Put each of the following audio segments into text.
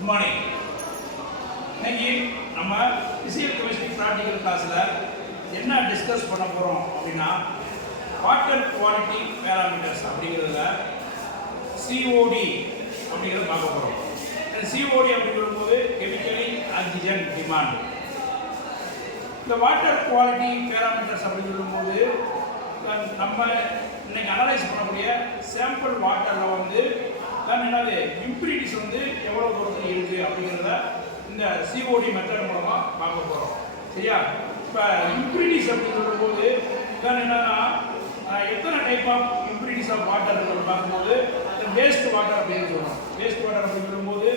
Good morning. இன்னைக்கு நம்ம physical chemistry practical கிளாஸில் என்ன டிஸ்கஸ் பண்ண போகிறோம் அப்படின்னா வாட்டர் குவாலிட்டி பேராமீட்டர்ஸ் அப்படிங்கிறதுல சிஓடி அப்படிங்கிறத பார்க்க போகிறோம். சிஓடி அப்படிங்கிறபோது கெமிக்கலி ஆக்சிஜன் டிமாண்ட். இந்த வாட்டர் குவாலிட்டி பேராமீட்டர்ஸ் அப்படின்னு சொல்லும்போது நம்ம இன்னைக்கு அனலைஸ் பண்ணக்கூடிய சாம்பிள் வாட்டரில் வந்து என்னது இம்பியூரிட்டிஸ் வந்து எவ்வளோ தூரத்தில் இருக்குது அப்படிங்கிறத இந்த சிஓடி மெத்தட் மூலமாக பார்க்க போகிறோம். சரியா? இப்போ இம்பியூரிட்டிஸ் அப்படின்னு சொல்லும்போது என்னன்னா எத்தனை type of impurities of water பார்க்கும்போது வேஸ்ட் வாட்டர் அப்படின்னு சொல்லுவோம். வேஸ்ட் வாட்டர் அப்படின்னு சொல்லும்போது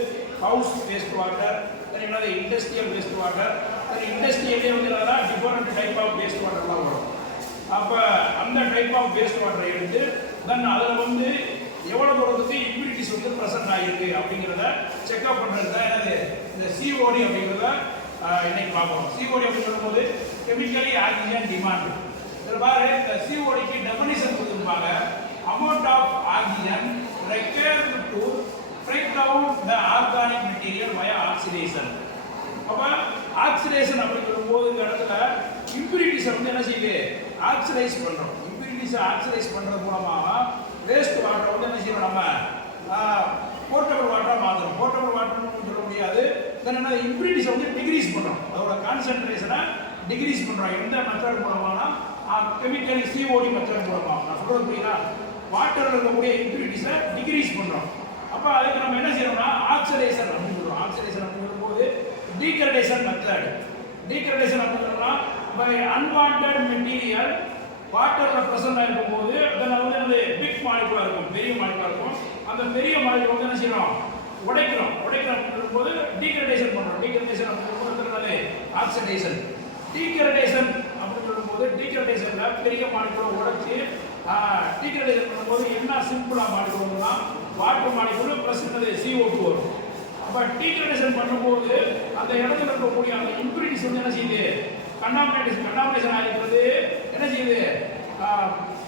ஹவுஸ் வேஸ்ட் வாட்டர், என்னது இண்டஸ்ட்ரியல் வேஸ்ட் வாட்டர், இண்டஸ்ட்ரியலே வந்து என்னன்னா டிஃபரெண்ட் டைப் ஆஃப் வேஸ்ட் வாட்டர்லாம் வரும். அப்போ அந்த டைப் ஆஃப் வேஸ்ட் வாட்டரை எடுத்து தென் அதில் வந்து எவ்வளோ தூரத்துக்கு இம்பியூரிட்டிஸ் வந்து ப்ரெசென்ட் ஆகிருக்கு அப்படிங்கிறத செக்அப் பண்ணுறது தான் என்னது இந்த சிஓடி அப்படிங்கிறத இன்னைக்கு பார்ப்போம். சிஓடி அப்படின்னு சொல்லும்போது கெமிக்கலி ஆக்சிஜன் டிமாண்ட். இதில் பாரு இந்த சிஓடிக்கு டெஃபினிஷன் கொடுத்துருப்பாங்க. Amount of oxygen required to break down the organic material via oxidation. அப்போ ஆக்சிடேஷன் அப்படின்னு சொல்லும்போது இந்த இடத்துல இம்பியூரிட்டிஸை வந்து என்ன செய்யுது ஆக்சிடைஸ் பண்ணுறோம். இம்பியூரிட்டிஸை ஆக்சிடைஸ் பண்ணுறது மூலமாக வேஸ்ட் வாட்டரை வந்து என்ன செய்யணும் நம்ம போர்ட்டபிள் வாட்டராக மாற்றணும். போர்ட்டபிள் வாட்டர்னு சொல்ல முடியாது. தென் என்ன இம்பியூரிட்டிஸை வந்து டிக்ரீஸ் பண்ணுறோம். அதோட கான்சென்ட்ரேஷனை டிக்ரீஸ் பண்ணுறோம். எந்த மெத்தட் மூலமானா கெமிக்கலி சிஓடி மெத்தட் மூலமாக. நான் சொல்கிறது புரியுதா? வாட்டரில் இருக்கக்கூடிய இம்பியூரிட்டிஸை டிக்ரீஸ் பண்ணுறோம். அப்போ அதுக்கு நம்ம என்ன செய்யணும்னா ஆக்சிடேஷன் அப்படின்னு சொல்கிறோம். ஆக்சிடேஷன் அப்படின்னு சொல்லும்போது டீக்ரடேஷன் மெத்தட். டீக்ரடேஷன் அப்படின்னு சொன்னால் பை அன்வான்ட் மெட்டீரியல் வாட்டரில் ப்ரெசென்ட் ஆகிருக்கும்போது அதில் வந்து அந்த பிக் மாலிகுலாக இருக்கும், பெரிய மாலிகுலாக இருக்கும். அந்த பெரிய மாலிகுலா வந்து என்ன செய்யணும் உடைக்கிறோம். அப்படின்னு போது டீக்ரடேஷன் பண்ணுறோம். டீக்ரடேஷன் அப்படின்னு சொல்லுறது ஆக்சிடேஷன். டீக்ரடேஷன் அப்படின்னு சொல்லும்போது டீக்ரடேஷனில் பெரிய மாலிகுலா உடைச்சி டீக்ரடேஷன் பண்ணும்போது என்ன சிம்பிளாக மாலிகுலா வாட்டர் மாலிகுலா ப்ளஸ் என்னது CO2 வரும். அப்போ டீக்ரடேஷன் பண்ணும்போது அந்த இடத்துல இருக்கக்கூடிய அந்த இம்பியூரிட்டிஸ் வந்து என்ன செய்யுது கண்டாமினேஷன் ஆகிருக்கிறது என்ன செய்யுது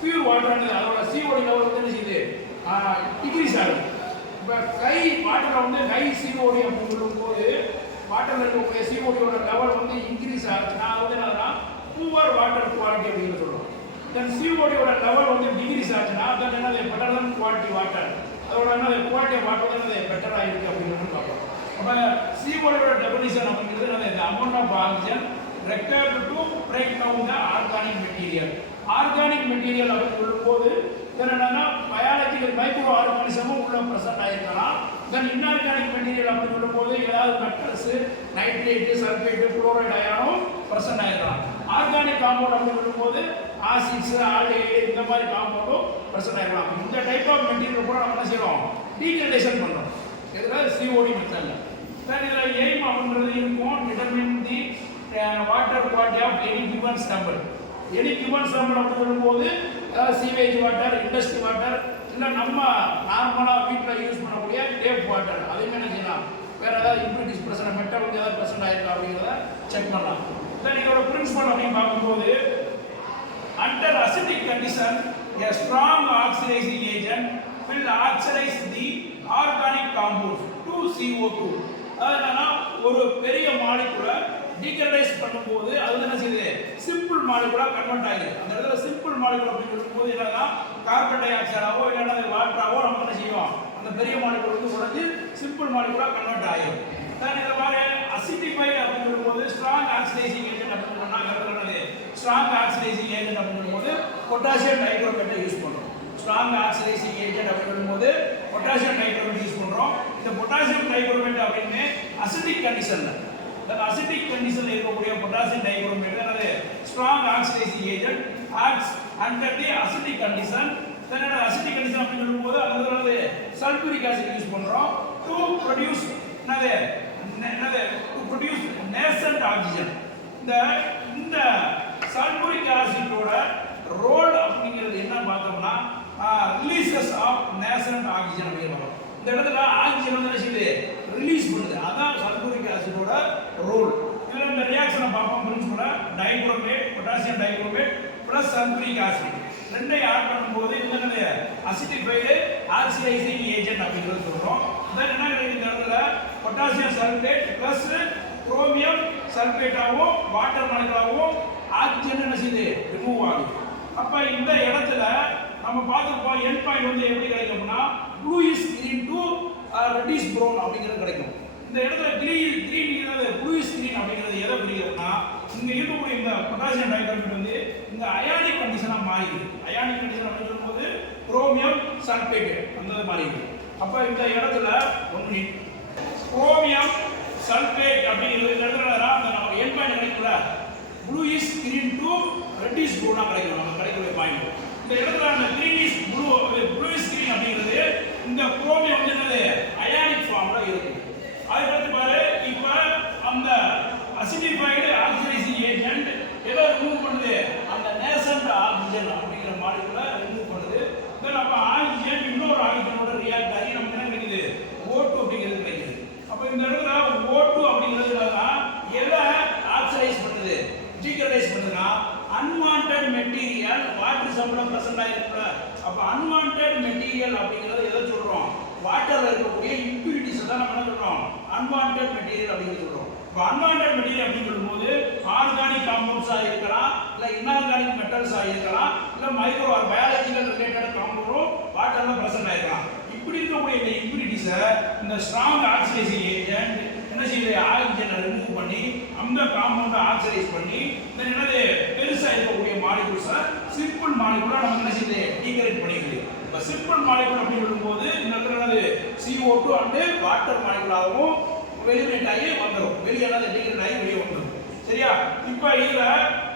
பியூர் வாட்டர் அதோட CO2 லெவல் வந்து என்ன செய்யுது டிக்ரீஸ் ஆகுது. இப்போ வாட்டரில் வந்து ஹை CO2 அப்படின்னு சொல்லும்போது வாட்டரில் இருக்கக்கூடிய CO2 லெவல் வந்து இன்க்ரீஸ் ஆச்சுன்னா அது வந்து என்னன்னா புவர் வாட்டர் குவாலிட்டி அப்படின்னு சொல்லுவோம். தென் CO2 லெவல் வந்து டிக்ரீஸ் ஆச்சுன்னா தென் என்னது பெட்டர் தன் குவாலிட்டி வாட்டர். அதோட என்னது குவாலிட்டி வாட்டர் வந்து என்னது பெட்டராக இருக்குது அப்படின்னு பார்ப்போம். அப்போ CO2 டெஃபினிஷன் அப்படிங்கிறது என்னது இந்த amount of oxygen required to break down the organic material. Organic material அப்படின்னு சொல்லும்போது என்னன்னா பயாலஜிக்கல் மைக்ரோ ஆர்கானிசமும் உள்ள ப்ரெசென்ட் ஆகிருக்கலாம். தென் இன்ஆர்கானிக் மெட்டீரியல் அப்படின்னு சொல்லும்போது ஏதாவது மெட்டல்ஸ் நைட்ரேட்டு சல்ஃபேட்டு குளோரைடு அயானும் ப்ரெசென்ட் ஆகிருக்கலாம். ஆர்கானிக் காம்பவுண்ட் அப்படின்னு சொல்லும்போது ஆசிட்ஸ் ஆல்டிஹைடு இந்த மாதிரி காம்பவுண்டும் ப்ரெசென்ட் ஆகிருக்கலாம். இந்த டைப் ஆஃப் மெட்டீரியல் கூட நம்ம என்ன செய்யறோம் டீக்ரடேஷன் பண்ணுறோம். இதில் சிஓடி மெத்தடில் தென் இதில் எய்ம் அப்படின்றது இருக்கும் determine the water quality of any given sample. Any given sample அப்படின்னு சொல்லும்போது அதாவது சீவேஜ் வாட்டர், இண்டஸ்ட்ரி வாட்டர், இல்லை நம்ம நார்மலாக வீட்டில் யூஸ் பண்ணக்கூடிய டேப் வாட்டர் அதையுமே என்ன செய்யலாம் வேறு ஏதாவது இம்பியூரிட்டிஸ் ப்ரெசென்ட் மெட்டல் வந்து ஏதாவது ப்ரெசென்ட் ஆகிருக்கா அப்படிங்கிறத செக் பண்ணலாம். தென் இதோட பிரின்சிபல் அப்படின்னு பார்க்கும்போது under acidic condition a strong oxidizing agent will oxidize the organic compounds to CO2. அது என்னன்னா ஒரு பெரிய மாலிகுலை டீக்ரடைஸ் பண்ணும்போது அது என்ன செய்யுது சிம்பிள் மாலிகுலா கன்வெர்ட் ஆகுது. அந்த இடத்துல சிம்பிள் மாலிகுலா அப்படின்னு சொல்லும்போது என்னன்னா கார்பன் டை ஆக்சைடாவோ இல்லைன்னா வாட்டராவோ நம்ம என்ன செய்வோம் அந்த பெரிய மாலிகுலா வந்து உடனே சிம்பிள் மாலிகுலா கன்வெர்ட் ஆகிடும். இதில் பாரு அசிட்டிஃபைடு அப்படின்னு சொல்லும்போது ஸ்ட்ராங் ஆக்சிடைசிங் ஏஜென்ட் அப்படின்னு சொன்னாங்க. ஸ்ட்ராங் ஆக்சிடைசிங் ஏஜென்ட் அப்படின்னு சொல்லும்போது பொட்டாசியம் டைக்ரோமேட்டை யூஸ் பண்ணுறோம். ஸ்ட்ராங் ஆக்சிடைசிங் ஏஜென்ட் அப்படின்னு சொல்லும்போது பொட்டாசியம் டைக்ரோமேட் யூஸ் பண்ணுறோம். இந்த பொட்டாசியம் டைக்ரோமேட் அப்படின்னு அசிட்டிக் கண்டிஷனில் அசிட்டிக் கண்டிஷனில் இருக்கக்கூடிய பொட்டாசியம் டைக்ரோமேட் என்னது strong oxidising agent acts under the acetic condition. Then acetic condition அப்படின்னு சொல்லும்போது அது சல்பூரிக் ஆசிட் யூஸ் பண்ணுறோம் to produce to produce nascent oxygen. இந்த சல்பூரிக் ஆசிட்டோட ரோல் அப்படிங்கிறது என்ன பார்த்தோம்னா ரிலீசஸ் ஆஃப் நேசன்ட் ஆக்சிஜன் அப்படின்னு இந்த இடத்துல ஆக்சிஜன் வந்து என்ன செய்யுது ரிலீஸ் பண்ணுது. அதான் சல்பூரிக் ஆசிடோட ரோல். இதில் இந்த ரியாக்ஷனை பார்ப்போம். பிரின்சிபலை dichromate potassium dichromate plus sulphuric acid ரெண்டையும் ஆட் பண்ணும்போது இந்த அசிட்டிஃபைடு ஆக்சிடைசிங் ஏஜென்ட் அப்படிங்கிறது சொல்கிறோம். தென் என்ன கிடைக்குது இந்த இடத்துல பொட்டாசியம் சல்பேட் பிளஸ் குரோமியம் சல்பேட்டாகவும் வாட்டர் மாலிகுலாவும் ஆக்சிஜன் என்ன செய்யுது ரிமூவ் ஆகுது. அப்ப இந்த இடத்துல நம்ம பார்த்துருப்போம் எண்ட் பாயிண்ட் வந்து எப்படி கிடைக்கும்னா blue is green to red is brown அப்படிங்கிறது கிடைக்கும். இந்த இடத்துல கிரீன்ங்கிறது ப்ளூ இஸ் கிரீன் அப்படிங்கிறது எதை குறிக்கிறதுனா இங்க இருக்கக்கூடிய இந்த பொட்டாசியம் டைகார்பனேட் வந்து இந்த அயானிக் கண்டிஷனா மாறிடுது. அயானிக் கண்டிஷன் அப்படின்னு சொல்லும்போது குரோமியம் சல்பேட் அந்த மாறிடுது. அப்ப இந்த இடத்துல 1 மினிட் குரோமியம் சல்பேட் அப்படிங்கிறது இந்த இடத்துல அந்த நம்ம எண்ட் பாயிண்ட் கிடைக்கும்ல blue is green to red is ப்ரௌனா கிடைக்கும். நம்ம கிடைக்கக்கூடிய பாயிண்ட் இந்த இடத்துல அந்த green is blue is green அப்படிங்கிறது இந்த குரோமியம் வந்து என்னது அயானிக் ஃபார்ம்ல இருக்கு. அதுக்கடுத்து பாரு இப்ப அந்த அசிடிஃபைடு ஆக்சிடைசிங் ஏஜென்ட் எதை ரிமூவ் பண்ணுது அந்த நேசன்ட் ஆக்சிஜன் அப்படிங்கிற மாலிகுலை ரிமூவ் பண்ணுது. தென் அப்ப ஆக்சிஜன் இன்னொரு ஆக்சிஜனோட ரியாக்ட் ஆகி நமக்கு என்ன கிடைக்குது O2 அப்படிங்கிறது கிடைக்குது. அப்ப இந்த இடத்துல O2 அப்படிங்கிறது தான் எதை ஆக்சிடைஸ் பண்ணுது டீக்ரடைஸ் பண்ணுதுன்னா அன்வான்டட் மெட்டீரியல் வாட்டர் சம்பள பிரசன்ட் ஆயிருக்குல. அப்ப அன்வான்டட் மெட்டீரியல் அப்படிங்கிறது எதை சொல்றோம் வாட்டர்ல இருக்கக்கூடிய இம்பியூரிட்டிஸ் தான் நம்ம என்ன சொல்றோம் அன்வான்டட் மெட்டீரியல் அப்படின்னு சொல்றோம். இப்போ அன்வான்டட் மெட்டீரியல் அப்படின்னு சொல்லும்போது ஆர்கானிக் காம்பவுண்ட்ஸா இருக்கலாம், இல்ல இன்ஆர்கானிக் மெட்டல்ஸா இருக்கலாம், இல்ல மைக்ரோ ஆர் பயாலஜிக்கல் ரிலேட்டட் காம்பவுண்டும் வாட்டர்ல பிரசன்ட் ஆயிருக்கலாம். இப்படி இருக்கக்கூடிய இந்த இம்பியூரிட்டிஸை இந்த ஸ்ட்ராங் ஆக்சிடைசிங் ஏஜென்ட் என்ன செய்யுது ஆக்சிஜனை ரிமூவ் பண்ணி அந்த காம்பவுண்டை ஆக்சிடைஸ் பண்ணி தென் என்னது பெருசா இருக்கக்கூடிய மாலிகுல்ஸை சிம்பிள் மாலிகுலா நம்ம என்ன செய்யுது டீக்ரேட் பண்ணிடுது. இப்போ சிம்பிள் மாலிகுல் அப்படின்னு சொல்லும்போது இந்த இடத்துல என்னது CO2 அண்ட் வாட்டர் மாலிகுலாவும் வெளியேட் ஆகி வந்துடும். வெளியே என்னது டீக்ரேட் ஆகி வெளியே வந்துடும். சரியா? இப்போ இதுல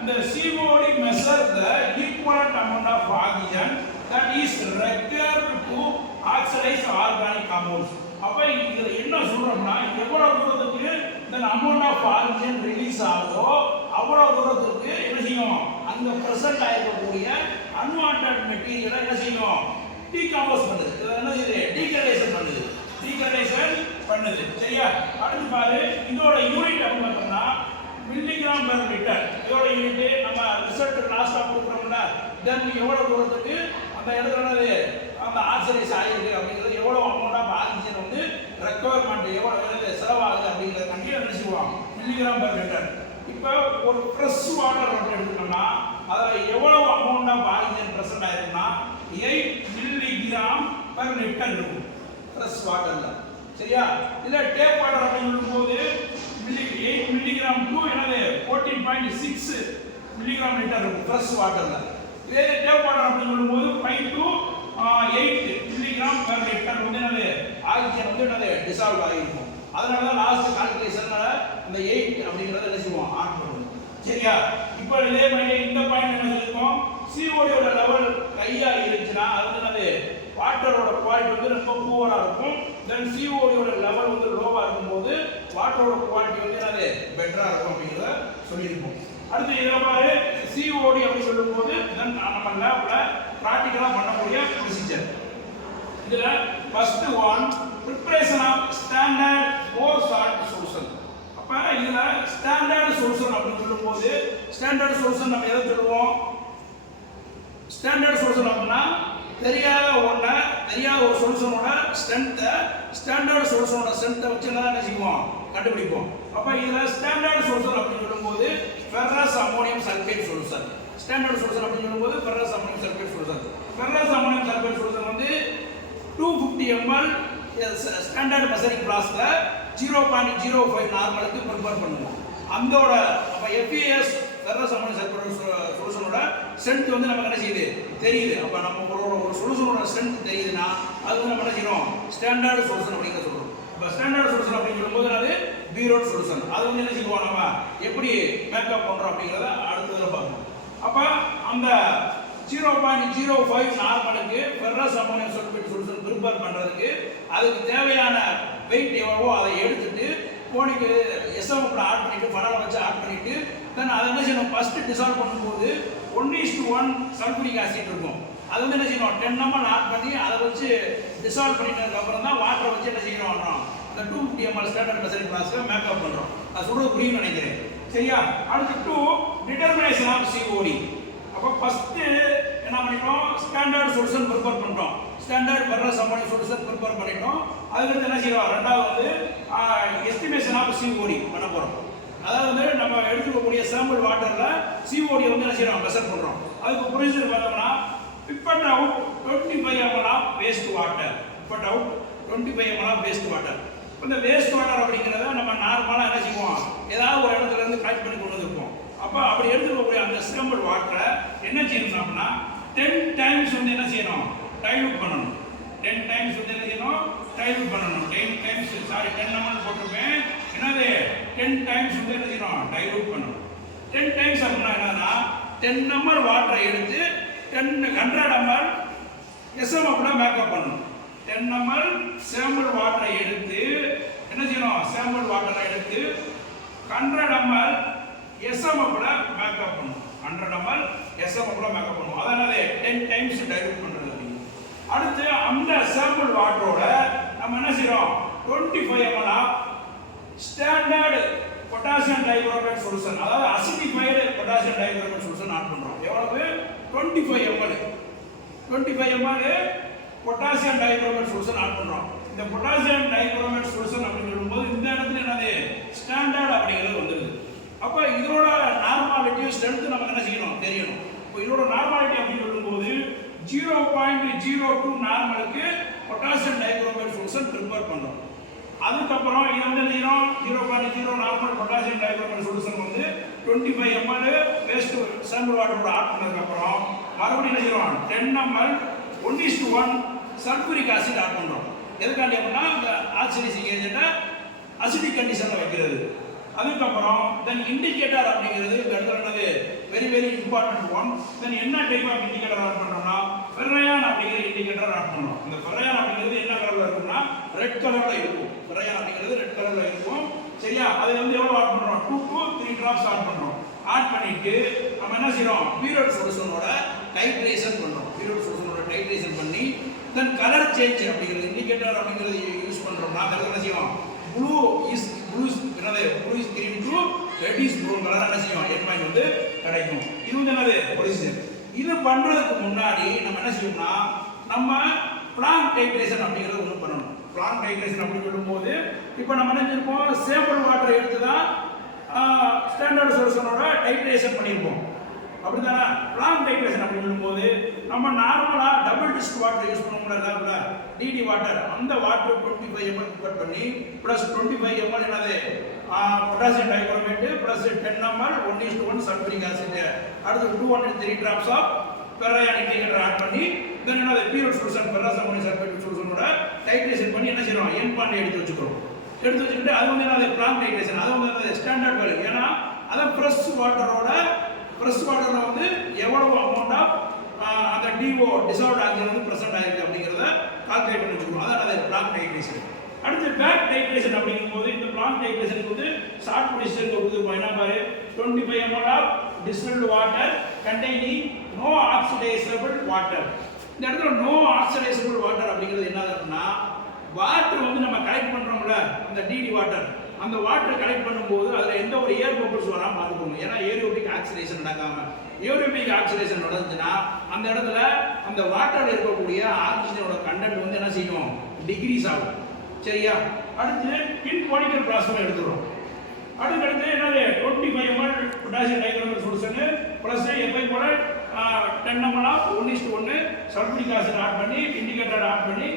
இந்த COD measure the equivalent amount of oxygen that is required to oxidize organic compounds. அப்ப இதுல என்ன சொல்றோம்னா எவ்வளவு தூரத்துக்கு இந்த அமௌண்ட் ஆஃப் ஆக்சிஜன் ரிலீஸ் ஆகுதோ அவ்வளவு தூரத்துக்கு என்ன செய்யும் அங்க பிரசன்ட் ஆயிருக்கக்கூடிய அன்வான்டட் மெட்டீரியலை என்ன செய்யும் டீகம்போஸ் பண்ணுது. இது என்ன செய்யுது டீக்ரடேஷன் பண்ணுது. டீக்ரடேஷன் பண்ணுது. சரியா? அடுத்து பாரு இதோட யூனிட் அப்படின்னு பார்த்தோம்னா மில்லிகிராம் பெர் லிட்டர். இதோட யூனிட் நம்ம ரிசல்ட் லாஸ்டா கொடுக்குறோம்ல தென் எவ்வளவு தூரத்துக்கு அந்த இடத்துல அந்த ஆக்சிடைஸ் ஆகிருக்கு அப்படிங்கிறது எவ்வளவு அமௌண்ட் ஆஃப் ஆக்சிஜன் வந்து ரெக்குவயர்மெண்ட் எவ்வளவு செலவாகுது அப்படிங்கிறத கண்டிப்பாக என்ன செய்வோம் மில்லிகிராம் பெர் லிட்டர். இப்போ ஒரு ஃப்ரெஷ் வாட்டர் அப்படின்னு எடுத்துட்டோம்னா அதில் எவ்வளவு அமௌண்ட் ஆஃப் ஆக்சிஜன் ப்ரெசென்ட் ஆயிருக்குன்னா 8 மில்லிகிராம் பெர் லிட்டர் இருக்கும் ஃப்ரெஷ் வாட்டரில். சரியா? இதில் டேப் வாட்டர் அப்படின்னு சொல்லும்போது 8 மில்லிகிராம் டு என்னது 14.6 மில்லிகிராம் லிட்டர் இருக்கும் ஃப்ரெஷ் வாட்டரில். இதே டேப் வாட்டர் அப்படின்னு சொல்லும்போது 5 to 8 மில்லிகிராம் பெர் லிட்டர் வந்து என்னது ஆக்சிஜன் வந்து என்னது டிசால்வ் ஆகிருக்கும். அதனால தான் லாஸ்ட் கால்குலேஷன்ல அந்த 8 அப்படிங்கறத என்ன செய்வோம் ஆட் பண்ணுவோம். சரியா? இப்போ இதே மாதிரி இந்த பாயிண்ட் என்ன சொல்லிருக்கோம் CO2 ஓட லெவல் கையா இருந்துச்சுன்னா அது வந்து என்னது வாட்டரோட குவாலிட்டி வந்து ரொம்ப புவரா இருக்கும். தென் CO2 ஓட லெவல் வந்து லோவா இருக்கும்போது வாட்டரோட குவாலிட்டி வந்து என்னது பெட்டரா இருக்கும் அப்படிங்கறத சொல்லிருக்கோம். அடுத்து இதெல்லாம் பாரு COD அப்படி சொல்லும்போது தென் நம்ம லேப்ல பிராக்டிகலா பண்ணக்கூடிய ப்ரொசீஜர். இதுல first one preparation of standard Mohr salt solution. அப்ப இதுல ஸ்டாண்டர்ட் சொல்யூஷன் அப்படி சொல்லும்போது ஸ்டாண்டர்ட் சொல்யூஷன் நம்ம எதை சொல்லுவோம் ஸ்டாண்டர்ட் சொல்யூஷன் அப்படின்னா தெரியாத ஒரு சொல்யூஷனோட ஸ்ட்ரென்த்தை ஸ்டாண்டர்ட் சொல்யூஷனோட ஸ்ட்ரென்த்தை வச்சு என்ன செய்வோம் கண்டுபிடிப்போம். அப்ப இதுல ஸ்டாண்டர்ட் சொல்யூஷன் அப்படி சொல்லும்போது ferrous ammonium sulphate solution. Standard solution அப்படி சொல்லும்போது ferrous ammonium sulphate solution. Ferrous ammonium sulphate solution வந்து 250 ml ஸ்டாண்டர்ட் மெஷரிங் ஃப்ளாஸ்க்ல 0.05 நார்மலுக்கு ப்ரிப்பேர் பண்ணுவோம். அந்தோட அப்ப FES ஃபெரஸ் அம்மோனியம் சல்பேட் சொல்யூஷனோட ஸ்ட்ரென்த் வந்து நமக்கு என்ன செய்யுது தெரியுது. அப்ப நம்ம ஒரு சொல்யூஷனோட ஸ்ட்ரென்த் தெரியுதுன்னா அது வந்து நம்ம என்ன செய்யறோம் ஸ்டாண்டர்ட் சொல்யூஷன் அப்படிங்கறத சொல்றோம். இப்ப ஸ்டாண்டர்ட் சொல்யூஷன் அப்படின்னு சொல்லும்போது அது பீரோட் சொல்யூஷன். அது வந்து என்ன செய்வோம் நம்ம எப்படி மேக்கப் பண்றோம் அப்படிங்கறத அடுத்ததுல பார்ப்போம். அப்ப அந்த 0.05 நார்மலுக்கு ferrous ammonium sulphate solution prepare பண்றதுக்கு அதுக்கு தேவையான வெயிட் எவ்வளவோ அதை எடுத்துட்டு போனிக்கு SM ஆட் பண்ணிட்டு ஃபனலை வச்சு ஆட் பண்ணிட்டு தென் அதை என்ன செய்யணும் ஃபர்ஸ்ட் டிசால்வ் பண்ணும்போது 1:1 சல்பூரிக் ஆசிட் இருக்கும். அது வந்து என்ன செய்யணும் 10 ml ஆட் பண்ணி அதை வச்சு டிசால்வ் பண்ணிட்டதுக்கு அப்புறம் தான் வாட்டரை வச்சு என்ன செய்யணும் இந்த 250 ml ஸ்டாண்டர்ட் மெஷரிங் ஃப்ளாஸ்க்ல மேக்கப் பண்றோம். அது சொல்றது புரியும் நினைக்கிறேன். சரியா? அடுத்து டிட்டர்மினேஷன் ஆஃப் COD. அப்ப ஃபர்ஸ்ட் என்ன பண்ணிட்டோம் ஸ்டாண்டர்ட் சொல்யூஷன் ப்ரிப்பேர் பண்றோம். Standard ferrous ammonium solution prepare பண்ணிட்டோம். அதுக்கு என்ன செய்யறோம், ரெண்டாவது வந்து எஸ்டிமேஷன் ஆஃப் சிஓடி பண்ண போறோம். அதாவது நம்ம எடுத்துக்கக்கூடிய சாம்பிள் வாட்டர்ல சிஓடி வந்து என்ன செய்யறோம், மெஷர் பண்றோம். அதுக்கு ப்ரொசீஜர் பார்த்தோம்னா pipette out 25 ml of waste water. Pipette out 25 ml of waste water. இந்த வேஸ்ட் வாட்டர் அப்படிங்கிறத நம்ம நார்மலாக என்ன செய்வோம், ஏதாவது ஒரு இடத்துல இருந்து கலெக்ட் பண்ணி கொண்டு வந்திருப்போம். அப்போ அப்படி எடுத்துக்கக்கூடிய அந்த சாம்பிள் வாட்டரை என்ன செய்யணும் அப்படின்னா 10 டைம்ஸ் வந்து என்ன செய்யணும், டைல்யூட் பண்ணணும். 10 டைம்ஸ் வந்து என்ன செய்யணும், டைல்யூட் பண்ணணும். 10 டைம்ஸ் 10 ml போட்டிருப்பேன். என்னது 10 டைம்ஸ் வந்து என்ன செய்யணும், டைல்யூட் பண்ணணும். 10 டைம்ஸ் அப்படின்னா என்னன்னா 10 ml வாட்டரை எடுத்து 100 ml SMF மேக்கப் பண்ணணும். 10 ml சாம்பிள் வாட்டரை எடுத்து என்ன செய்யணும், சாம்பிள் வாட்டரை எடுத்து 100 ml SMF மேக்கப் பண்ணணும். 100 ml SMF மேக்கப் பண்ணணும். அதாவது 10 டைம்ஸ் டைல்யூட் பண்றது. அடுத்து அந்த சாம்பிள் வாட்டரோட நம்ம என்ன செய்யறோம், 25 ml standard potassium dichromate solution, அதாவது acidified potassium dichromate solution add பண்றோம். எவ்வளவு, 25 ml. 25 ml potassium dichromate solution add பண்றோம். இந்த பொட்டாசியம் டைகுரோமேட் சொல்யூஷன் அப்படின்னு சொல்லும்போது இந்த இடத்துல என்னது, ஸ்டாண்டர்ட் அப்படிங்கிறது வந்துருது. அப்ப இதோட நார்மாலிட்டி ஸ்ட்ரென்த் நமக்கு என்ன செய்யணும், தெரியணும். இப்போ இதோட நார்மாலிட்டி அப்படின்னு சொல்லும்போது 0.02 நார்மலுக்கு பொட்டாசியம் டைகுரோமேட் சொல்யூஷன் ப்ரிப்பேர் பண்றோம். அதுக்கப்புறம் இது வந்து என்ன 0.0 நார்மல் பொட்டாசியம் டைகுரோமேட் சொல்யூஷன் வந்து 25 ml வேஸ்ட் சாம்பிள் வாட்டரோட ஆட் பண்ணதுக்கு அப்புறம் மறுபடியும் என்ன செய்யறோம், 10 ml 1:1 சல்பூரிக் ஆசிட் ஆட் பண்றோம். எதுக்காண்டி அப்படின்னா இந்த ஆக்சிடைசிங் ஏஜென்ட்டை அசிடிக் கண்டிஷன்ல வைக்கிறது. அதுக்கப்புறம் தென் இண்டிகேட்டர் அப்படிங்கிறது இந்த இடத்துல என்னது, வெரி வெரி இம்பார்ட்டன்ட் ஒன். தென் என்ன டைப் ஆஃப் இண்டிகேட்டர் ஆட் பண்றோம்னா ஃபெர்ரையான் அப்படிங்கிற இண்டிகேட்டர் ஆட் பண்றோம். இந்த ஃபெர்ரையான் அப்படிங்கிறது என்ன கலர்ல இருக்கும்னா ரெட் கலர்ல இருக்கும். ஃபெர்ரையான் அப்படிங்கிறது ரெட் கலர்ல இருக்கும். சரியா, அதுல வந்து எவ்வளவு ஆட் பண்றோம், 2 to 3 drops ஆட் பண்றோம். ஆட் பண்ணிட்டு நம்ம என்ன செய்றோம், பியூரட் சொல்யூஷனோட டைட்ரேஷன் பண்றோம். பியூரட் சொல்யூஷனோட டைட்ரேஷன் பண்ணி தென் கலர் சேஞ்ச் அப்படிங்கிறது இண்டிகேட்டர் அப்படிங்கிறது யூஸ் பண்றோம்னா அதற்கு என்ன செய்வோம், blue is green to reddish brown colour என்ன செய்யும், என்மைன் வந்து கிடைக்கும். இது வந்து என்னது ப்ரொசீஜர். இது பண்றதுக்கு முன்னாடி நம்ம என்ன செய்யணும்னா நம்ம பிளாங்க் டைட்ரேஷன் அப்படிங்கிறது ஒன்று பண்ணணும். பிளாங்க் டைட்ரேஷன் அப்படின்னு சொல்லும்போது இப்போ நம்ம என்ன செஞ்சிருப்போம், சாம்பிள் வாட்டர் எடுத்து தான் ஸ்டாண்டர்ட் சொல்யூஷனோட டைட்ரேஷன் பண்ணியிருப்போம். அப்படிதானே. பிளாங்க் டைட்ரேஷன் அப்படின்னு சொல்லும்போது நம்ம நார்மலா டபுள் டிஸ்ட் வாட்டர் யூஸ் பண்ணுவோம்ல, டிடி வாட்டர், அந்த வாட்டர் 25 ml கட் பண்ணி பிளஸ் 25 ml என்னது potassium dichromate plus 10 ml 1:1 sulphuric acid, அடுத்து 203 drops of ferroin indicator add பண்ணி தென் என்னது pure solution ferrous ammonium sulphate சொல்யூஷனோட டைட்ரேஷன் பண்ணி என்ன செய்றோம், என் பாயிண்ட் எடுத்து வச்சுக்கிறோம். எடுத்து வச்சுக்கிட்டு அது வந்து என்னது பிளாங்க் டைட்ரேஷன், அது வந்து என்னது ஸ்டாண்டர்ட் வேல்யூ. ஏன்னா அத ஃப்ரெஷ் வாட்டர்ல வந்து எவ்வளவு அமௌண்ட் ஆஃப் அந்த டிஓ டிசால்வ்ட் ஆக்சிஜன் வந்து பிரசன்ட் ஆயிருக்கு அப்படிங்கறத கால்குலேட் பண்ணி வச்சுக்கணும். அதான் பிளாங்க் டைட்ரேஷன். அடுத்து பேக் டைட்ரேஷன் அப்படிங்கும்போது இந்த பிளாங்க் டைட்ரேஷனுக்கு வந்து ஷார்ட் பொசிஷன் கொடுத்துருப்போம். என்ன பாரு, 25 ml of distilled water containing no oxidizable water. இந்த இடத்துல நோ ஆக்சிடைசபிள் வாட்டர் அப்படிங்கிறது என்ன இருக்குன்னா, வாட்டர் வந்து நம்ம கலெக்ட் பண்றோம்ல அந்த டிடி வாட்டர், அந்த வாட்டர் கலெக்ட் பண்ணும்போது அதுல எந்த ஒரு ஏர் பபிள்ஸ் வராம பார்த்துக்கணும். ஏன்னா ஏரோபிக் ஆக்சிடேஷன் நடக்காம, ஏரோபிக் ஆக்சிடேஷன் நடந்துச்சுன்னா அந்த இடத்துல அந்த வாட்டர்ல இருக்கக்கூடிய ஆக்சிஜனோட கண்டென்ட் வந்து என்ன செய்யும், டிகிரீஸ் ஆகும். சரியா, அடுத்து இன்பாலிகல் பிளாஸ்மா எடுத்துறோம். அடுத்து என்னது 25 ml potassium dichromate solution plus எப்பையும் போல 10 ml of 1:1 sulphuric acid add பண்ணி இண்டிகேட்டர் ஆட் பண்ணி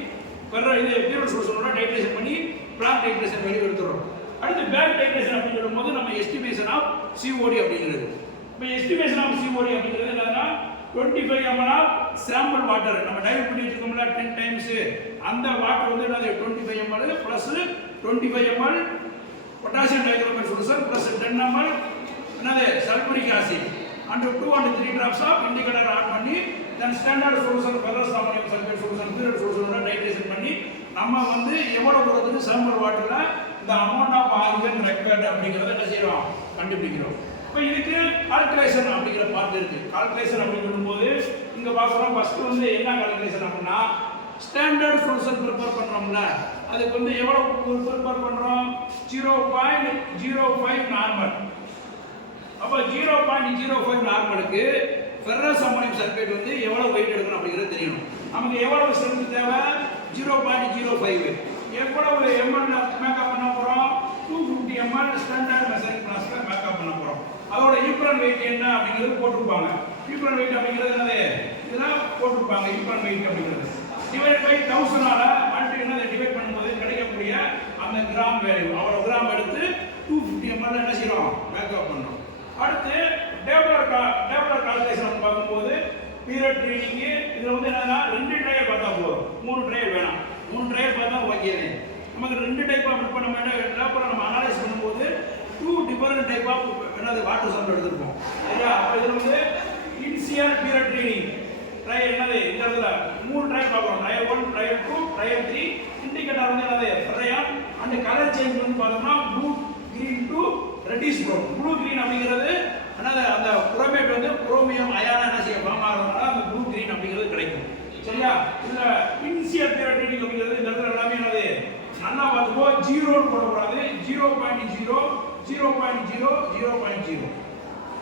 இது பியூர் சொல்யூஷனோட டைட்ரேஷன் பண்ணி பிளாங்க் டைட்ரேஷன் வெளியே எடுத்துறோம். அடுத்து பேக் டைட்ரேஷன் அப்படின்னு சொல்லும்போது நம்ம எஸ்டிமேஷன் ஆஃப் சிஓடி அப்படிங்கிறது. இப்போ எஸ்டிமேஷன் ஆஃப் சிஓடி அப்படிங்கிறது என்னன்னா 25 ml ஆஃப் சாம்பிள் வாட்டர் நம்ம டைல்யூட் பண்ணி வச்சிருக்கோம்ல 10 டைம்ஸ், அந்த வாட்டர் வந்து என்னது 25 ml plus 25 ml potassium dichromate solution plus 10 ml என்னது sulphuric acid and 203 drops of indicator add பண்ணி then standard solution ferrous ammonium sulphate solution pure சொல்யூஷனோட டைட்ரேஷன் பண்ணி நம்ம வந்து எவ்வளவு தூரத்துக்கு சாம்பிள் வாட்டர்ல இந்த அமௌண்ட் ஆஃப் ஆக்சிஜன் ரெக்வயர்ட் அப்படிங்கறத என்ன செய்றோம், கண்டுபிடிக்கிறோம். இப்போ இதுக்கு கால்குலேஷன் அப்படிங்கிற பார்ட் இருக்கு. கால்குலேஷன் அப்படின்னு சொல்லும்போது இங்க பார்க்குறோம், ஃபர்ஸ்ட் வந்து என்ன கால்குலேஷன் அப்படின்னா ஸ்டாண்டர்ட் சொல்யூஷன் ப்ரிப்பேர் பண்றோம்ல, அதுக்கு வந்து எவ்வளவு ப்ரிப்பேர் பண்றோம், 0.05 நார்மல். அப்ப 0.05 நார்மலுக்கு ஃபெர்ரஸ் அமோனியம் சல்பேட் வந்து எவ்வளவு வெயிட் எடுக்கணும் அப்படிங்கிறது தெரியணும். நமக்கு எவ்வளவு ஸ்ட்ரென்த் தேவை 0.05 எவ்வளவு ml மேக்கப் பண்ண போறோம் 250 ml ஸ்டாண்டர்ட் மெஷரிங் கிளாஸ்ல மேக்கப் பண்ண போறோம் அதோட ஈக்குவல் வெயிட் என்ன அப்படிங்கிறது போட்டுருப்பாங்க ஈக்குவல் வெயிட் அப்படிங்கிறது என்னது இதெல்லாம் போட்டுருப்பாங்க ஈக்குவல் வெயிட் அப்படிங்கிறது டிவைட் பை 1000 ஆல மல்டி என்னது டிவைட் பண்ணும்போது கிடைக்கக்கூடிய அந்த கிராம் வேல்யூ அவ்வளவு கிராம் எடுத்து 250 ml என்ன செய்றோம் மேக்கப் பண்றோம் அடுத்து டேபிளர் கால்குலேஷன் பார்க்கும்போது பீரியட் ரீடிங் இதுல வந்து என்னன்னா 2 ட்ரையல் பார்த்தா போதும் 3 ட்ரையல் வேணாம் 3 ட்ரையல் பார்த்தா ஓகே நமக்கு 2 டைப் ஆஃப் பண்ண வேண்டாம் அப்புறம் நம்ம அனலைஸ் பண்ணும்போது 2 டிஃபரண்ட் டைப் ஆஃப் என்னது வாட்டர் சாம்பிள் எடுத்துருப்போம் சரியா அப்ப இதுல வந்து இனிஷியல் பீரியட் ரீடிங் ட்ரையல் என்னது இந்த இடத்துல 3 ட்ரையல் பார்க்கறோம் ட்ரையல் 1 ட்ரையல் 2 ட்ரையல் 3 இண்டிகேட்டர் வந்து என்னது ரயான் அந்த கலர் சேஞ்ச் வந்து பார்த்தோம்னா blue green to reddish brown blue green அப்படிங்கிறது என்னது அந்த குரோமேட் வந்து குரோமியம் அயானா என்ன செய்ய ஃபார்ம் ஆகிறதுனால அந்த ப்ளூ கிரீன் அப்படிங்கிறது கிடைக்கும் சரியா இதுல இனிஷியல் பீரியட் ரீடிங் அப்படிங்கிறது இந்த இடத்துல எல்லாமே என்னது நல்லா பார்த்துக்கோ 0 போடக்கூடாது 0.0 0.0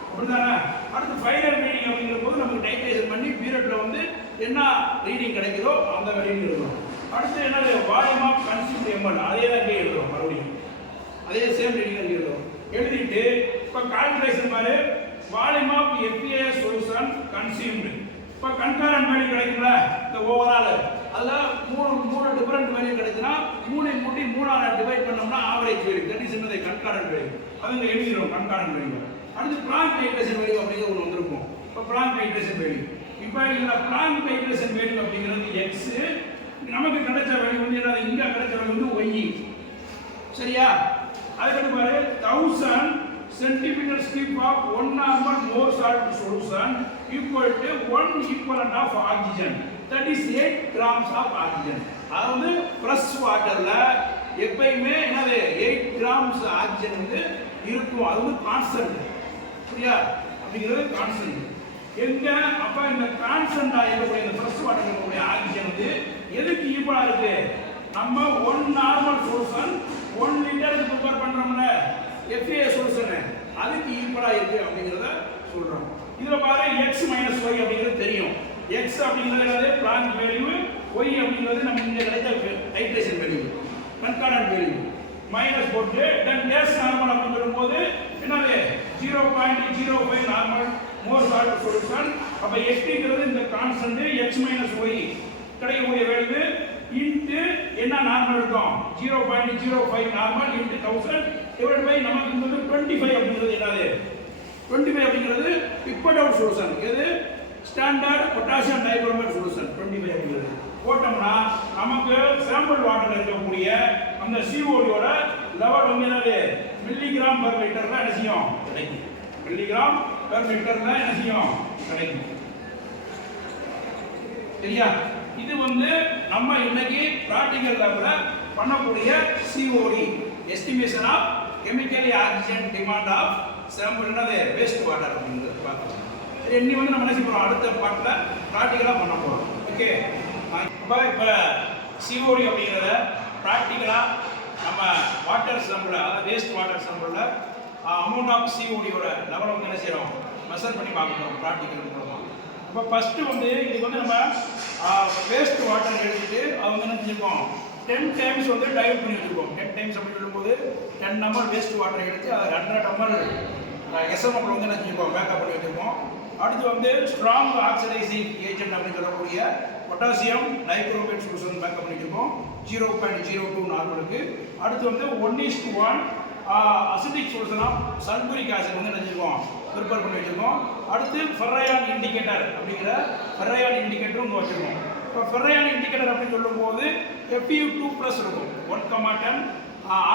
அப்படிதானே அடுத்து ஃபைனல் ரீடிங் அப்படிங்கிற போது நமக்கு டைட்ரேஷன் பண்ணி பீரியட்ல வந்து என்ன ரீடிங் கிடைக்குதோ அந்த ரீடிங் எழுதுறோம் அடுத்து என்னது வால்யூம் ஆஃப் கன்சியூம்ட் எம்எல் அதே தான் இங்கே எழுதுறோம் மறுபடியும் அதே சேம் ரீடிங் எழுதுறோம் எழுதிட்டு இப்போ கால்குலேஷன் பாரு volume of FA solution consumed இப்போ கன்கரண்ட் வேல்யூ கிடைக்கும்ல இந்த ஓவரால் அதில் மூணு டிஃபரெண்ட் வேல்யூ கிடைச்சுன்னா 3 மூட்டி 3ஆல டிவைட் பண்ணோம்னா ஆவரேஜ் வேல்யூ தட் இஸ் என்னது கன்கரண்ட் வேல்யூ அதுங்க எழுதிடும் கன்கரண்ட் வேல்யூ அடுத்து பிளாங்க் டைட்ரேஷன் வேல்யூ அப்படிங்கிற ஒன்று வந்திருக்கும் இப்போ பிளாங்க் டைட்ரேஷன் வேல்யூ இப்போ இதில் பிளாங்க் டைட்ரேஷன் வேல்யூ அப்படிங்கிறது x நமக்கு கிடைச்ச வேல்யூ வந்து என்னது இங்கே கிடைச்ச வேல்யூ வந்து y சரியா அதுக்கு பாரு 1000 centimeter strip of 1 normal more salt solution equal to 1 equivalent of oxygen that is 8 grams of oxygen அதாவது ஃப்ரெஷ் வாட்டர்ல எப்பயுமே என்னது 8 grams ஆக்சிஜன் வந்து இருக்கும் அது வந்து கான்ஸ்டன்ட் சரியா அப்படிங்கிறது கான்ஸ்டன்ட் எங்க அப்ப இந்த கான்ஸ்டன்டா இருக்கக்கூடிய இந்த ஃப்ரெஷ் வாட்டர்ல இருக்கக்கூடிய ஆக்சிஜன் வந்து எதுக்கு ஈக்குவலா இருக்கு நம்ம 1 நார்மல் சொல்யூஷன் 1 லிட்டருக்கு ப்ரிப்பேர் பண்றோம்ல FA சொல்யூஷன் அதுக்கு ஈக்குவலா இருக்கு அப்படிங்கறத சொல்றோம் இதுல பாரு x y அப்படிங்கிறது தெரியும் x அப்படிங்கிறது பிளாங்க் வேல்யூ y அப்படிங்கிறது நம்ம இங்க கிடைச்ச titration value concordant value minus போட்டு தென் கேஸ் நார்மல் அப்படி வரும்போது என்னது 0.05 நார்மல் மோர் சால்ட் சொல்யூஷன் அப்ப xங்கிறது இந்த கான்ஸ்டன்ட் x y கிடைக்கக்கூடிய வேல்யூ இன்டு என்ன நார்மல் இருக்கும் 0.05 நார்மல் இன்டு 1000 டிவைட் பை நமக்கு இங்க வந்து 25 அப்படிங்கிறது என்னது 25 அப்படிங்கிறது பிப்பட் அவுட் சொல்யூஷன் இது ஸ்டாண்டர்ட் பொட்டாசியம் டைகுரோமேட் சொல்யூஷன் 25 அப்படிங்கிறது போட்டோம்னா நமக்கு சாம்பிள் வாட்டர்ல இருக்கக்கூடிய அந்த CO2 ஓட லெவல் வந்து என்னது மில்லிகிராம் பெர் லிட்டர்ல என்ன செய்யும் கிடைக்கும் மில்லிகிராம் பெர் லிட்டர்ல என்ன செய்யும் கிடைக்கும் சரியா இது வந்து நம்ம இன்னைக்கு பிராக்டிகல் லேப்ல பண்ணக்கூடிய COD estimation of chemically oxygen demand of sample என்னது வேஸ்ட் வாட்டர் அப்படிங்கிறது பார்க்கலாம் இன்னி வந்து நம்ம என்ன செய்ய போறோம் அடுத்த பார்ட்ல பிராக்டிகலா பண்ண போறோம் ஓகே இப்போ COD அப்படிங்கிறத பிராக்டிகலா நம்ம வாட்டர் சாம்பிள் அதாவது வேஸ்ட் வாட்டர் சாம்பிள்ல அமௌண்ட் ஆஃப் COD ஓட லெவல் வந்து என்ன செய்யறோம் மெஷர் பண்ணி பார்க்க போறோம் பிராக்டிகல் மூலமா அப்போ ஃபர்ஸ்ட் வந்து இதுக்கு வந்து நம்ம வேஸ்ட் வாட்டர் எடுத்துட்டு அது வந்து என்ன செஞ்சிருக்கோம் 10 டைம்ஸ் வந்து டைல்யூட் பண்ணி வச்சிருக்கோம் 10 டைம்ஸ் அப்படி சொல்லும்போது 10 ml வேஸ்ட் வாட்டர் எடுத்து அது 100 ml SML வந்து என்ன செஞ்சிருக்கோம் பேக்கப் பண்ணி வச்சிருக்கோம் அடுத்து வந்து ஸ்ட்ராங் ஆக்சிடைசிங் ஏஜென்ட் அப்படின்னு சொல்லக்கூடிய பொட்டாசியம் டைகுரோமேட் சொல்யூஷன் பேக்கப் பண்ணி வச்சிருக்கோம் 0.02 நார்மலுக்கு அடுத்து வந்து 1:1 acetic solution of sulphuric acid வந்து என்ன செஞ்சிருக்கோம் ப்ரிப்பேர் பண்ணி வச்சிருக்கோம் அடுத்து ஃபெர்ரையான் இண்டிகேட்டர் அப்படிங்கிற ஃபெர்ரையான் இண்டிகேட்டரும் இங்கே வச்சிருக்கோம் இப்போ ஃபெர்ரையான் இண்டிகேட்டர் அப்படின்னு சொல்லும்போது Fe2+ இருக்கும் 1,10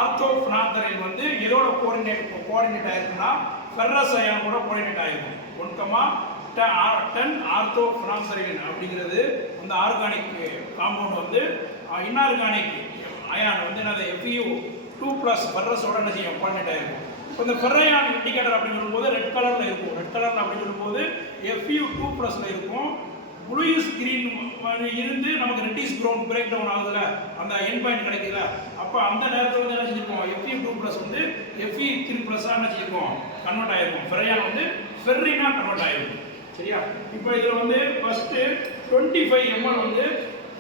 ஆர்த்தோஃபெனாத்தரைன் வந்து எதோட கோஆர்டினேட் ஆயிருக்குன்னா ஃபெர்ரஸ் அயான் கூட கோஆர்டினேட் ஆயிருக்கும் 1,10 ஆர்த்தோஃபெனாத்தரைன் அப்படிங்கிறது அந்த ஆர்கானிக் காம்பவுண்ட் வந்து இன்ஆர்கானிக் அயான் வந்து என்னது Fe2+ ஃபெர்ரஸோட என்ன செய்யும் கோஆர்டினேட் ஆயிருக்கும் இப்போ இந்த ஃபெர்ரையான் இண்டிகேட்டர் அப்படின்னு சொல்லும்போது ரெட் கலர்ல இருக்கும் ரெட் கலர்ல அப்படின்னு சொல்லும்போது Fe2+ல இருக்கும் ப்ளூயிஷ் கிரீன் இருந்து நமக்கு ரெட்டிஷ் ப்ரௌன் பிரேக் டவுன் ஆகுதுல அந்த எண்ட் பாயிண்ட் கிடைக்குதுல அப்போ அந்த நேரத்தில் வந்து என்ன செஞ்சிருக்கோம் Fe2+ வந்து Fe3+ என்ன செஞ்சிருக்கோம் கன்வெர்ட் ஆயிருக்கும் ஃபெர்ரையான் வந்து ஃபெர்ரினா கன்வெர்ட் ஆயிருக்கும் சரியா இப்போ இதில் வந்து ஃபர்ஸ்ட் 25 ml வந்து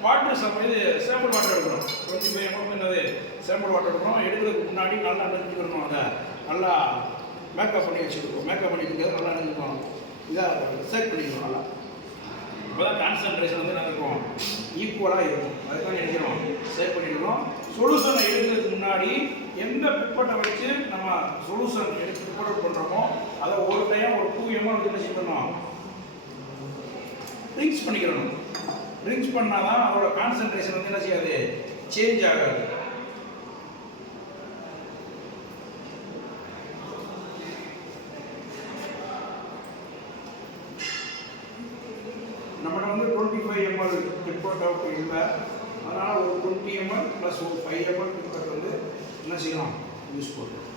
வாட்டர் இது சாம்பிள் வாட்டர் எடுக்கணும். 25 ml என்னது சாம்பிள் வாட்டர் எடுக்கணும். எடுக்கிறதுக்கு முன்னாடி நல்லா நினைச்சுக்கணும். அதை நல்லா மேக்கப் பண்ணி வச்சுருக்கோம். மேக்கப் பண்ணிட்டு நல்லா நினைச்சுக்கணும். இதை செட் பண்ணிக்கணும். நல்லா இப்போ தான் கான்சன்ட்ரேஷன் வந்து என்ன இருக்கும், ஈக்குவலாக இருக்கும். அதுதான் நினைக்கிறோம் செட் பண்ணிடுறோம். சொல்யூஷனை எடுக்கிறதுக்கு முன்னாடி எந்த பிப்பட்டை வச்சு நம்ம சொல்யூஷன் எடுத்து பிப்பட் பண்ணுறோமோ அதை ஒரு டைம் ஒரு 2 ml வந்து என்ன செய்யணும், ரிங்ஸ் பண்ணிக்கிறணும். ரிங்ஸ் பண்ணால் தான் அதோட கான்சன்ட்ரேஷன் வந்து என்ன செய்யாது, சேஞ்ச் ஆகாது. நம்மகிட்ட வந்து 25 ml பிப்பட் அவுட் இல்லை. அதனால் ஒரு 20 ml ப்ளஸ் ஒரு 5 ml பிப்பட் வந்து என்ன செய்யலாம், யூஸ் பண்ணுறோம்.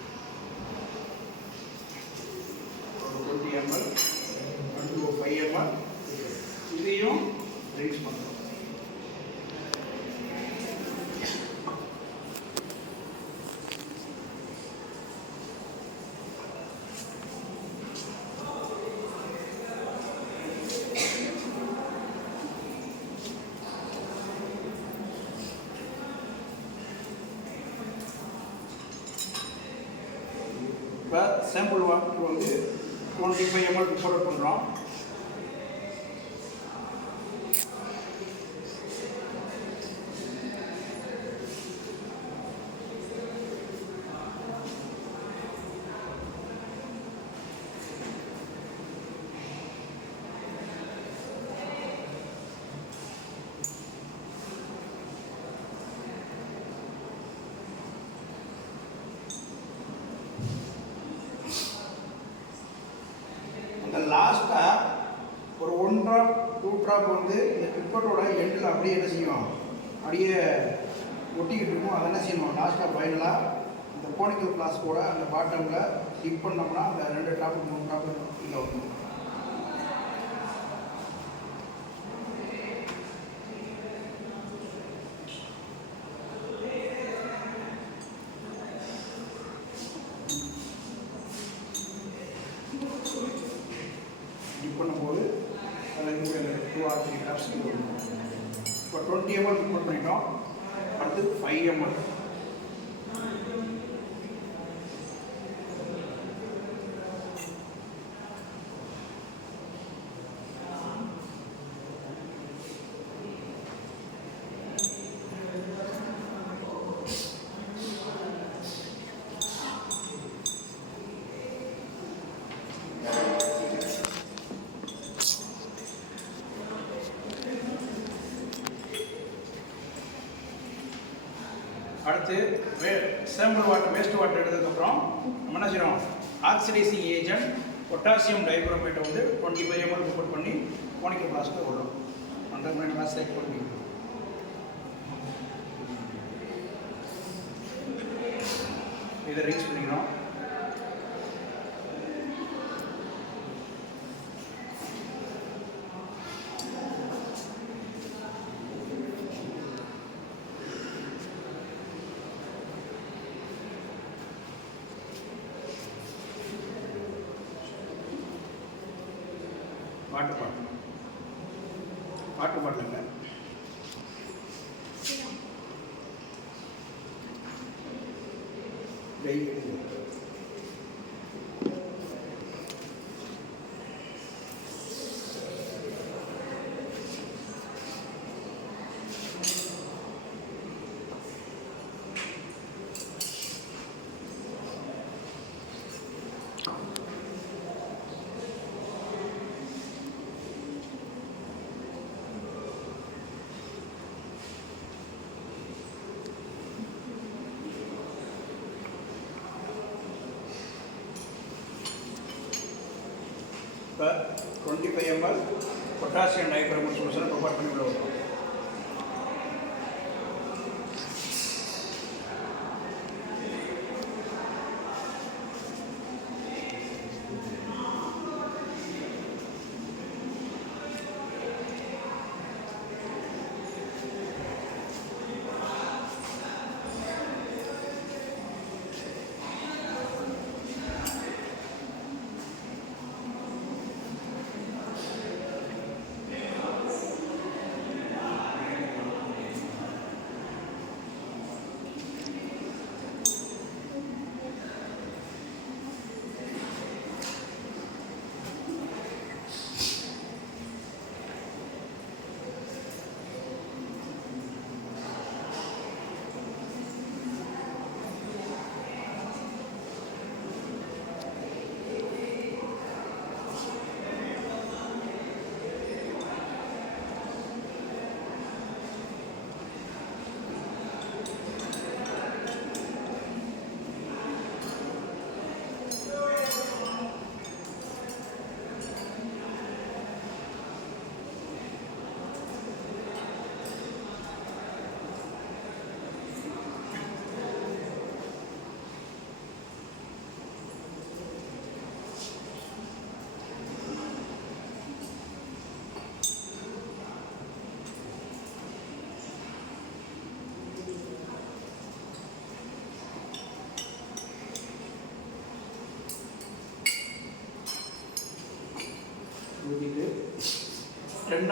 20 ml அடுத்து ஒரு 5 ml இதையும் ரிங்ஸ் பண்ணுறோம். இப்போ சாம்பிள் வாட்டர் வந்து 25 ml பிப்பட் பண்ணுறோம். லாஸ்ட்டாக ஒரு 1 ட்ராப் 2 ட்ராப் வந்து இந்த பிப்பட்டோட எண்டில் அப்படியே என்ன செய்யும், அப்படியே ஒட்டிக்கிட்டு இருக்கும். அதை என்ன செய்யணும், லாஸ்ட்டாக ஃபைனலாக இந்த கோனிக்கல் ஃப்ளாஸ்கோட அந்த பாட்டமில் டிப் பண்ணோம்னா அந்த 2 ட்ராப்பு 3 ட்ராப்பு கீழே வரும். பண்ணும்போது அதில் இருக்கிற 2 or 3 ட்ராப்ஸ் வரும். இப்போ 20 ml பிப்பட் பண்ணிட்டோம். அடுத்து 5 ml. அடுத்து சாம்பிள் வாட்டர் வேஸ்ட் வாட்டர் எடுத்ததுக்கப்புறம் நம்ம என்ன செய்யறோம், ஆக்சிடைசிங் ஏஜென்ட் பொட்டாசியம் டைகுரோமேட்டை வந்து 25 ml பிப்பட் பண்ணி கோனிக்கல் ஃப்ளாஸ்கில் விடுறோம். 100 ml சேக் பண்ணி இதை ரிங்ஸ் பண்ணிக்கிறோம். வாட்டர் பாட்டிலுங்க இப்போ 25 ml பொட்டாசியம் டைகுரோமேட் சொல்யூஷனை ப்ரிப்பேர் பண்ணி உள்ள வைப்போம்.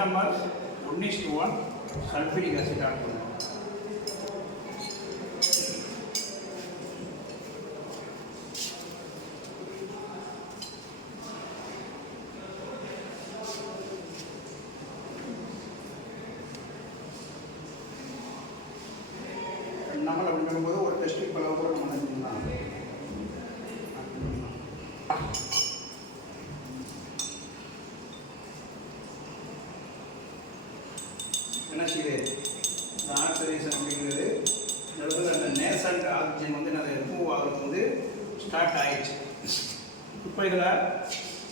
ml 1:1 சல்ஃபூரிக் ஆசிட் ஆட் பண்ணுவோம். நம்மள அப்படி பண்ணும்போது ஒரு டெஸ்டிங் பலவை கூட நம்ம செஞ்சுக்கலாம். என்ன செய்யுது இந்த ஆக்சிடேஷன் அப்படிங்கிறது நடுவில் அந்த நேசன்ட் ஆக்சிஜன் வந்து அதை ரிமூவ் ஆகிறது வந்து ஸ்டார்ட் ஆகிடுச்சு. இப்போ இதில்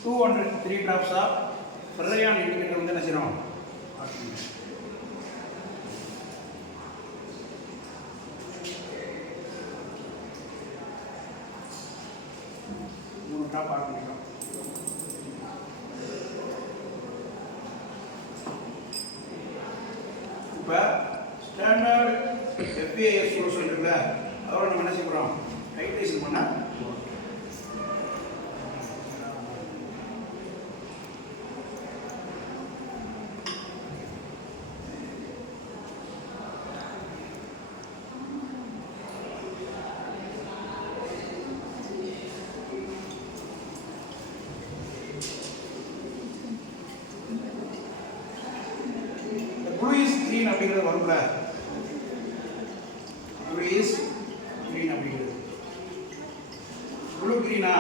203 drops ஆஃப் ஃபெர்ரையான் இண்டிகேட்டர் வந்து என்ன செய்யணும், ட்ராப் ஆட் பண்ணிக்கலாம். இப்போ ஸ்டாண்டர்ட் FAS சொல்யூஷன் இருக்குல்ல, அதோட நம்ம என்ன செய்ய போகிறோம், டைட்ரேஷன் பண்ண green அப்படிங்கிறது வரும்ல, ப்ளூ green அப்படிங்கிறது ப்ளூ green-ஆ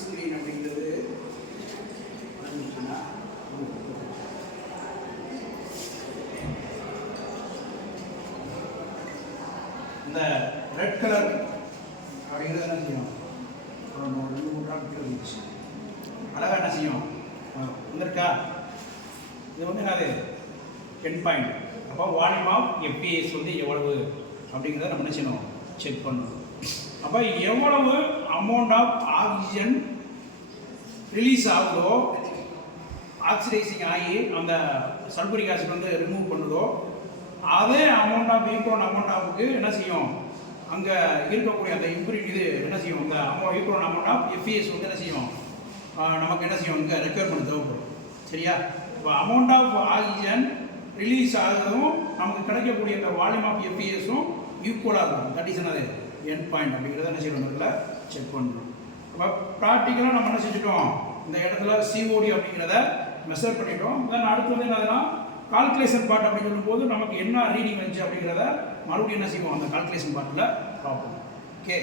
ஸ்க்ரீன் அப்படிங்கிறது இந்த ரெட் கலர் அப்படிங்கிறது என்ன செய்யும், ஒரு 2-3 ட்ராப் இருந்துச்சு, அழகாக என்ன செய்யும் வந்துருக்கா. இது வந்து என்னது எண்ட் பாயிண்ட். அப்போ வால்யூம் ஆஃப் FAS வந்து எவ்வளவு அப்படிங்கிறத நம்ம என்ன செய்யணும், செக் பண்ணணும். அப்போ எவ்வளவு அமௌண்ட் ஆஃப் ஆக்சிஜன் ரிலீஸ் ஆகுதோ, ஆக்சிடைசிங் ஆகி அந்த சல்பூரிக் ஆசிட் வந்து ரிமூவ் பண்ணுதோ, அதே அமௌண்ட் ஆஃப் ஈக்குவல் அமௌண்ட் ஆஃபுக்கு என்ன செய்யும், அங்கே இருக்கக்கூடிய அந்த இம்ப்ரூவ் இது என்ன செய்யும், இந்த ஈக்குவல் அமௌண்ட் ஆஃப் FAS வந்து என்ன செய்யும், நமக்கு என்ன செய்யும், இங்கே ரெக்யர்மெண்ட் தேவைப்படும். சரியா? இப்போ அமௌண்ட் ஆஃப் ஆக்சிஜன் ரிலீஸ் ஆகுதும் நமக்கு கிடைக்கக்கூடிய அந்த வால்யூம் ஆஃப் FAS-ம் ஈக்குவலாக இருக்கும். தட் இஸ் என்னது எண்ட் பாயிண்ட் அப்படிங்கிறத என்ன செய்யணும், செக் பண்ணுறோம். அப்போ ப்ராக்டிக்கலாக நம்ம என்ன செஞ்சுட்டோம், இந்த இடத்துல COD அப்படிங்கிறத மெஷர் பண்ணிட்டோம். தென் அடுத்து வந்து என்னதுன்னா கால்குலேஷன் பார்ட் அப்படின்னு சொல்லும்போது நமக்கு என்ன ரீடிங் வந்துச்சு அப்படிங்கிறத மறுபடியும் என்ன செய்வோம், அந்த கால்குலேஷன் பார்ட்டில் பார்ப்போம். ஓகே.